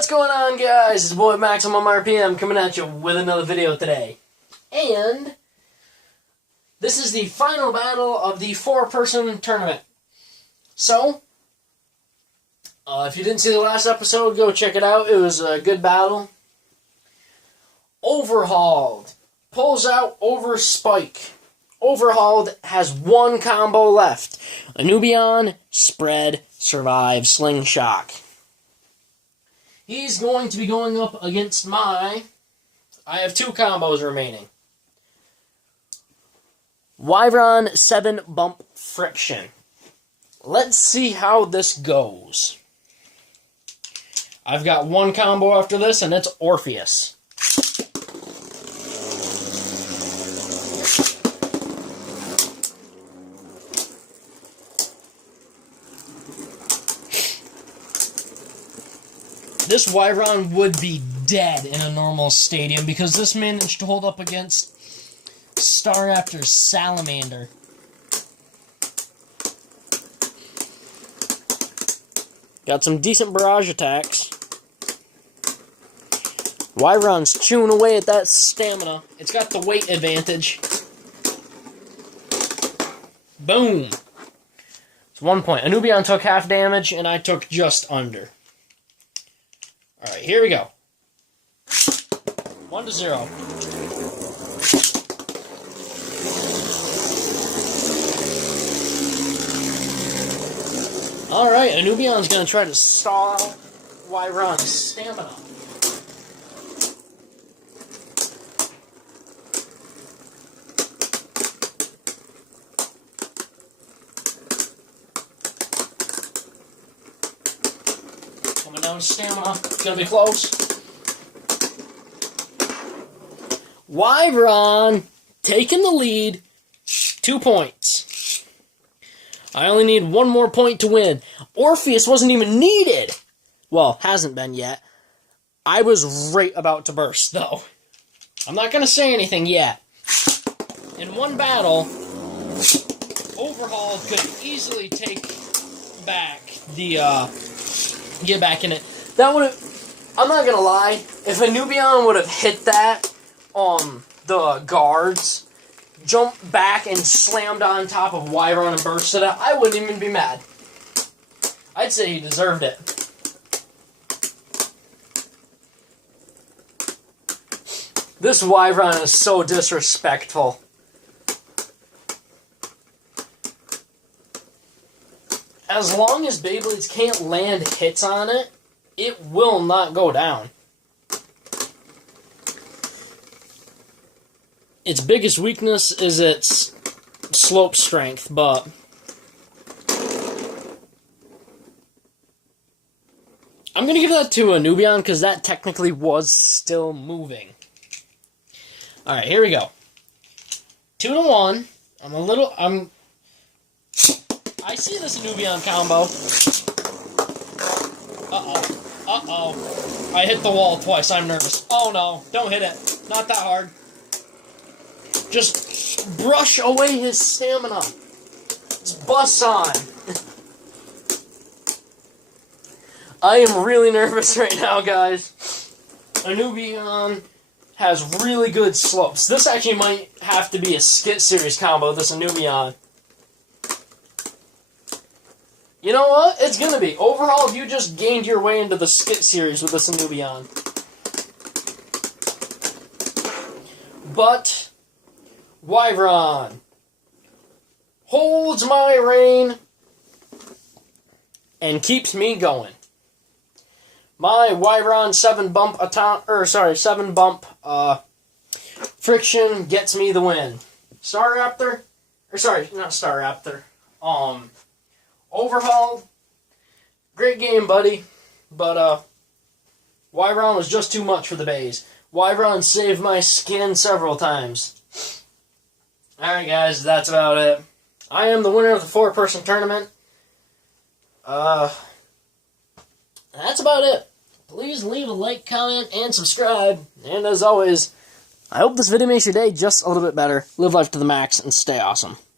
What's going on, guys? It's boy Maximum RPM coming at you with another video today. And this is the final battle of the 4-person tournament. So, if you didn't see the last episode, go check it out. It was a good battle. Overhauled pulls out over Spike. Overhauled has one combo left. Anubion, Spread, Survive, Slingshot. He's going to be going up against I have 2 combos remaining. Wyvern 7 Bump Friction. Let's see how this goes. I've got one combo after this, and it's Orpheus. This Wyvern would be dead in a normal stadium because this managed to hold up against Staraptor's Salamander. Got some decent barrage attacks. Wyvern's chewing away at that stamina. It's got the weight advantage. Boom! It's 1 point. Anubion took half damage, and I took just under. Alright, here we go. 1-0. Alright, Anubion's gonna try to stall Wyvern's stamina. Coming down to stamina. It's gonna be close. Wyvern taking the lead. 2 points. I only need 1 more point to win. Orpheus wasn't even needed. Well, hasn't been yet. I was right about to burst, though. I'm not gonna say anything yet. In one battle, Overhauled could easily take back the, get back in it. That would have, I'm not gonna lie, if Anubion would have hit that on the guards, jumped back and slammed on top of Wyvern and bursted it, I wouldn't even be mad. I'd say he deserved it. This Wyvern is so disrespectful. As long as Beyblades can't land hits on it, it will not go down. Its biggest weakness is its slope strength, but I'm going to give that to Anubion because that technically was still moving. Alright, here we go. 2-1. I see this Anubion combo. Uh-oh. I hit the wall twice. I'm nervous. Oh no, don't hit it. Not that hard. Just brush away his stamina. It's bust on. I am really nervous right now, guys. Anubion has really good slopes. This actually might have to be a skit series combo, this Anubion. You know what? It's gonna be. Overhauled, you just gained your way into the skit series with this Anubion. But Wyvern holds my reign and keeps me going. My Wyvern 7 bump friction gets me the win. Staraptor, not Staraptor. Overhauled, great game, buddy. But Wyvern was just too much for the bays. Wyvern saved my skin several times. Alright guys, that's about it. I am the winner of the 4-person tournament. That's about it. Please leave a like, comment, and subscribe. And as always, I hope this video makes your day just a little bit better. Live life to the max and stay awesome.